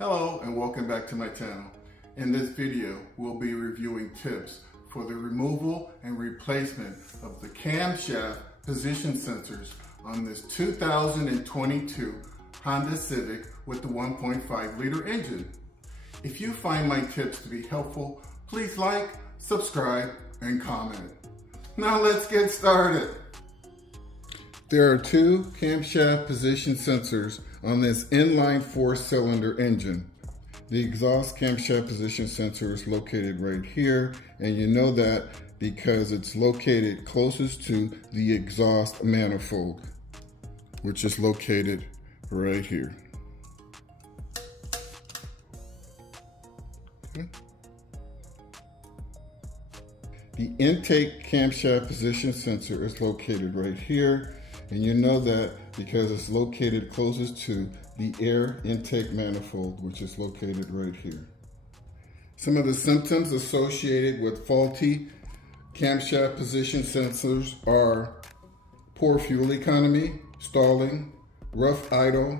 Hello and welcome back to my channel. In this video, we'll be reviewing tips for the removal and replacement of the camshaft position sensors on this 2022 Honda Civic with the 1.5 liter engine. If you find my tips to be helpful, please like, subscribe, and comment. Now let's get started. There are two camshaft position sensors on this inline 4-cylinder engine. The exhaust camshaft position sensor is located right here, and you know that because it's located closest to the exhaust manifold, which is located right here. Okay. The intake camshaft position sensor is located right here, and you know that because it's located closest to the air intake manifold, which is located right here. Some of the symptoms associated with faulty camshaft position sensors are poor fuel economy, stalling, rough idle,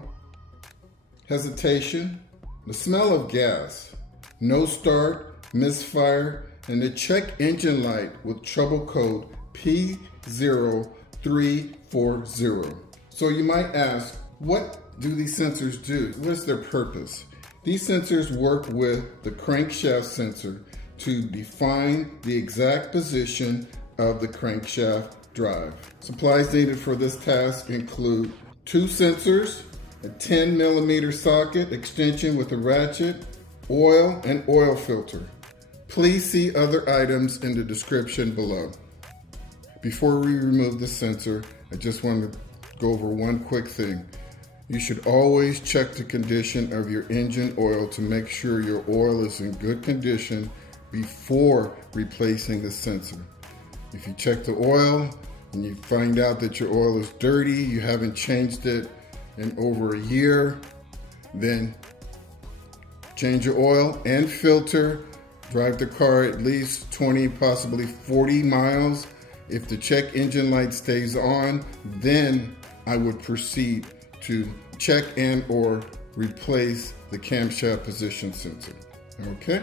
hesitation, the smell of gas, no start, misfire, and the check engine light with trouble code P0340. So you might ask, what do these sensors do? What is their purpose? These sensors work with the crankshaft sensor to define the exact position of the crankshaft drive. Supplies needed for this task include two sensors, a 10mm socket extension with a ratchet, oil, and oil filter. Please see other items in the description below. Before we remove the sensor, I just want to go over one quick thing. You should always check the condition of your engine oil to make sure your oil is in good condition before replacing the sensor. If you check the oil and you find out that your oil is dirty, you haven't changed it in over a year, then change your oil and filter. Drive the car at least 20, possibly 40 miles. If the check engine light stays on, then I would proceed to check and or replace the camshaft position sensor. Okay,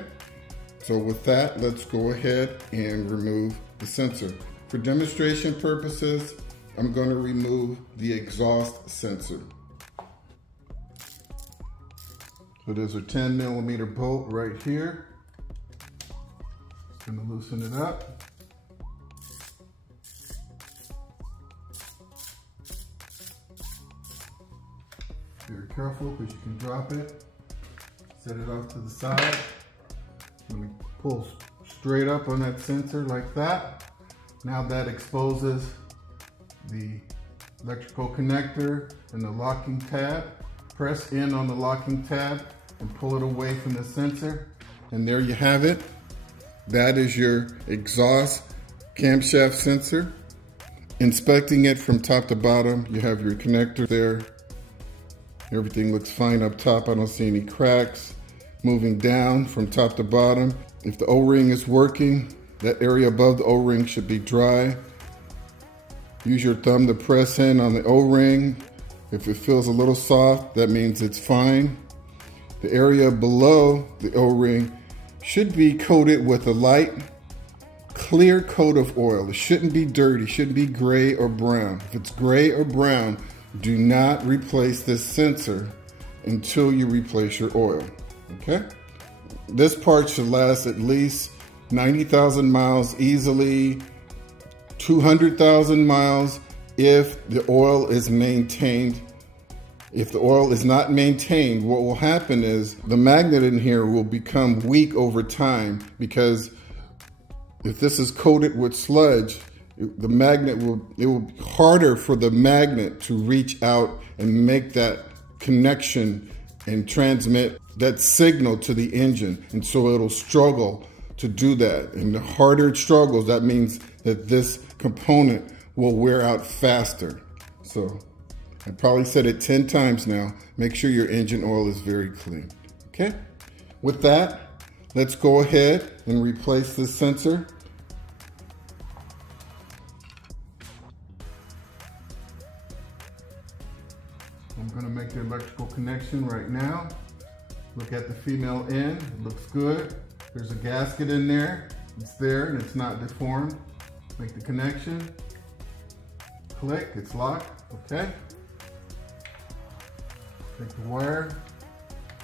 so with that, let's go ahead and remove the sensor. For demonstration purposes, I'm going to remove the exhaust sensor. So there's a 10mm bolt right here. Going to loosen it up. Very careful because you can drop it. Set it off to the side. I'm going to pull straight up on that sensor like that. Now that exposes the electrical connector and the locking tab. Press in on the locking tab and pull it away from the sensor. And there you have it. That is your exhaust camshaft sensor. Inspecting it from top to bottom, you have your connector there. Everything looks fine up top. I don't see any cracks. Moving down from top to bottom, if the O-ring is working, that area above the O-ring should be dry. Use your thumb to press in on the O-ring. If it feels a little soft, that means it's fine. The area below the O-ring should be coated with a light, clear coat of oil. It shouldn't be dirty, shouldn't be gray or brown. If it's gray or brown, do not replace this sensor until you replace your oil, okay? This part should last at least 90,000 miles easily, 200,000 miles if the oil is maintained. If the oil is not maintained, what will happen is the magnet in here will become weak over time, because if this is coated with sludge, the magnet it will be harder for the magnet to reach out and make that connection and transmit that signal to the engine. And so it'll struggle to do that. And the harder it struggles, that means that this component will wear out faster. So I probably said it 10 times now. Make sure your engine oil is very clean. Okay? With that, let's go ahead and replace this sensor. I'm going to make the electrical connection right now. Look at the female end, it looks good. There's a gasket in there. It's there and it's not deformed. Make the connection. Click, it's locked, okay. Take the wire,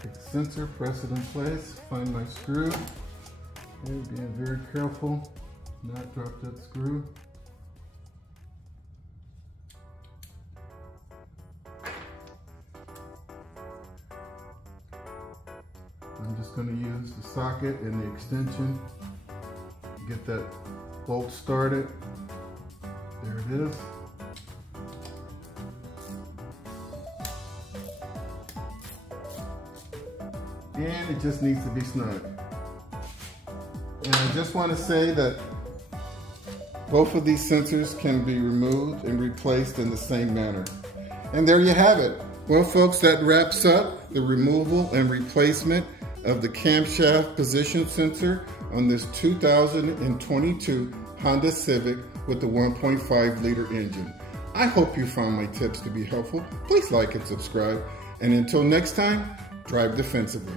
take the sensor, press it in place, find my screw. Okay, being very careful, not drop that screw. I'm just going to use the socket and the extension to get that bolt started. There it is. And it just needs to be snug. And I just want to say that both of these sensors can be removed and replaced in the same manner. And there you have it. Well, folks, that wraps up the removal and replacement of the camshaft position sensor on this 2022 Honda Civic with the 1.5 liter engine. I hope you found my tips to be helpful. Please like and subscribe. And until next time, drive defensively.